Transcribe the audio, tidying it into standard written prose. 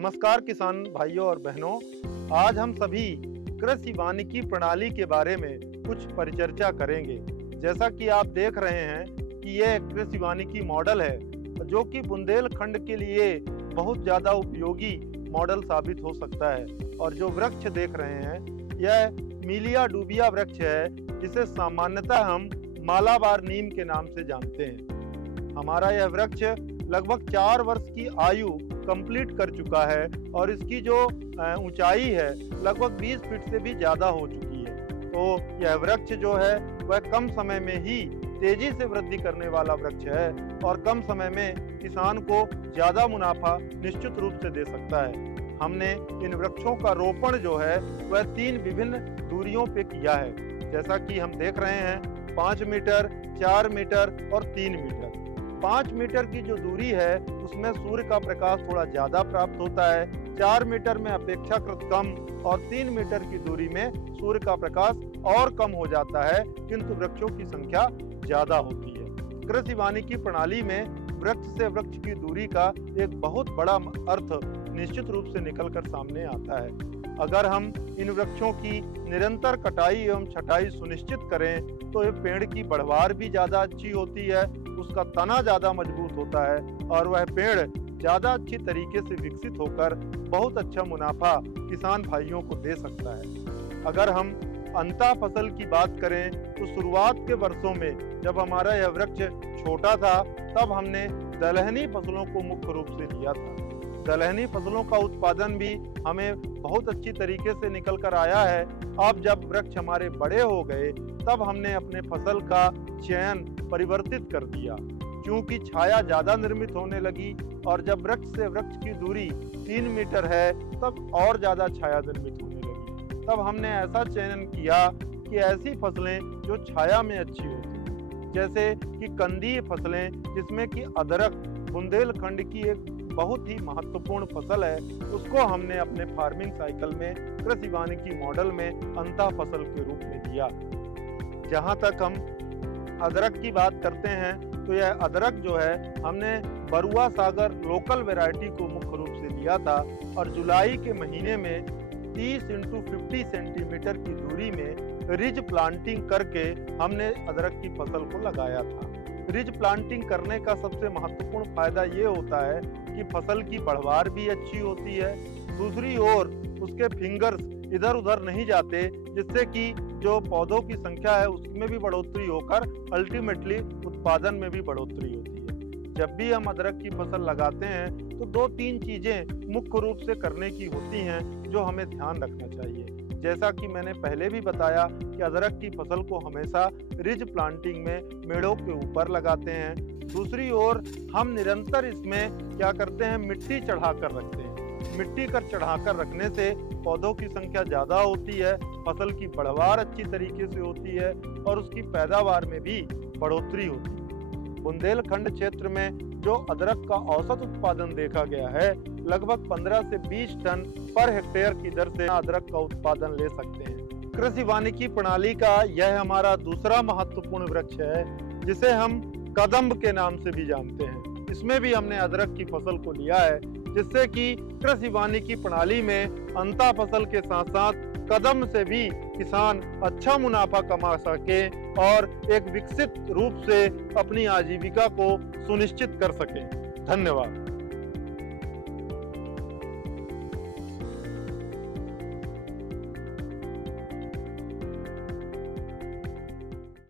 नमस्कार किसान भाइयों और बहनों। आज हम सभी कृषि वानिकी प्रणाली के बारे में कुछ परिचर्चा करेंगे। जैसा कि आप देख रहे हैं कि यह कृषि वानिकी मॉडल है जो कि बुंदेलखंड के लिए बहुत ज़्यादा उपयोगी मॉडल साबित हो सकता है। और जो वृक्ष देख रहे हैं यह मीलिया डूबिया वृक्ष है, जिसे सामान्यतः हम मालाबार नीम के नाम से जानते हैं। हमारा यह वृक्ष लगभग 4 वर्ष की आयु कंप्लीट कर चुका है और इसकी जो ऊंचाई है लगभग 20 फीट से भी ज़्यादा हो चुकी है। तो यह वृक्ष जो है वह कम समय में ही तेजी से वृद्धि करने वाला वृक्ष है और कम समय में किसान को ज़्यादा मुनाफा निश्चित रूप से दे सकता है। हमने इन वृक्षों का रोपण जो है वह 3 विभिन्न दूरियों पे किया है। जैसा कि हम देख रहे हैं 5 मीटर, 4 मीटर और 3 मीटर। 5 मीटर की जो दूरी है उसमें सूर्य का प्रकाश थोड़ा ज़्यादा प्राप्त होता है, 4 मीटर में अपेक्षाकृत कम और 3 मीटर की दूरी में सूर्य का प्रकाश और कम हो जाता है, किंतु वृक्षों की संख्या ज़्यादा होती है। कृषि वानिकी प्रणाली में वृक्ष से वृक्ष की दूरी का एक बहुत बड़ा अर्थ निश्चित रूप से निकलकर सामने आता है। अगर हम इन वृक्षों की निरंतर कटाई एवं छटाई सुनिश्चित करें तो ये पेड़ की बढ़वार भी ज़्यादा अच्छी होती है, उसका तना ज़्यादा मजबूत होता है और वह पेड़ ज़्यादा अच्छी तरीके से विकसित होकर बहुत अच्छा मुनाफा किसान भाइयों को दे सकता है। अगर हम अंतः फसल की बात करें तो शुरुआत के वर्षों में जब हमारा यह वृक्ष छोटा था तब हमने दलहनी फसलों को मुख्य रूप से लिया था। दलहनी फसलों का उत्पादन भी हमें बहुत अच्छी तरीके से निकल कर आया है। अब जब वृक्ष हमारे बड़े हो गए तब हमने अपने फसल का चयन परिवर्तित कर दिया, क्योंकि छाया ज़्यादा निर्मित होने लगी और जब वृक्ष से वृक्ष की दूरी 3 मीटर है तब और ज़्यादा छाया निर्मित होने लगी। तब हमने ऐसा चयन किया कि ऐसी फसलें जो छाया में अच्छी होती हैं, जैसे कि कंदीय फसलें, जिसमें कि अदरक बुंदेलखंड की एक बहुत ही महत्वपूर्ण फसल है, उसको हमने अपने फार्मिंग साइकिल में कृषि वानिकी मॉडल में अंतः फसल के रूप में दिया। जहाँ तक हम अदरक की बात करते हैं तो यह अदरक जो है हमने बरुआ सागर लोकल वैरायटी को मुख्य रूप से लिया था और जुलाई के महीने में 30 × 50 सेंटीमीटर की दूरी में रिज प्लांटिंग करके हमने अदरक की फसल को लगाया था। रिज प्लांटिंग करने का सबसे महत्वपूर्ण फायदा ये होता है कि फसल की बढ़वार भी अच्छी होती है, दूसरी ओर उसके फिंगर्स इधर उधर नहीं जाते, जिससे कि जो पौधों की संख्या है उसमें भी बढ़ोतरी होकर अल्टीमेटली उत्पादन में भी बढ़ोतरी होती है। जब भी हम अदरक की फसल लगाते हैं तो 2-3 चीजें मुख्य रूप से करने की होती हैं जो हमें ध्यान रखना चाहिए। जैसा कि मैंने पहले भी बताया कि अदरक की फसल को हमेशा रिज प्लांटिंग में मेड़ों के ऊपर लगाते हैं। दूसरी ओर हम निरंतर इसमें क्या करते हैं, मिट्टी चढ़ाकर रखते हैं। मिट्टी कर चढ़ाकर रखने से पौधों की संख्या ज़्यादा होती है, फसल की बढ़वार अच्छी तरीके से होती है और उसकी पैदावार में भी बढ़ोतरी होती है। बुंदेलखंड क्षेत्र में जो अदरक का औसत उत्पादन देखा गया है लगभग 15 से 20 टन पर हेक्टेयर की दर से अदरक का उत्पादन ले सकते हैं। कृषि वानिकी प्रणाली का यह हमारा दूसरा महत्वपूर्ण वृक्ष है, जिसे हम कदम्ब के नाम से भी जानते हैं। इसमें भी हमने अदरक की फसल को लिया है, जिससे कि कृषि वानिकी प्रणाली में अंतः फसल के साथ साथ कदम से भी किसान अच्छा मुनाफा कमा सके और एक विकसित रूप से अपनी आजीविका को सुनिश्चित कर सके। धन्यवाद।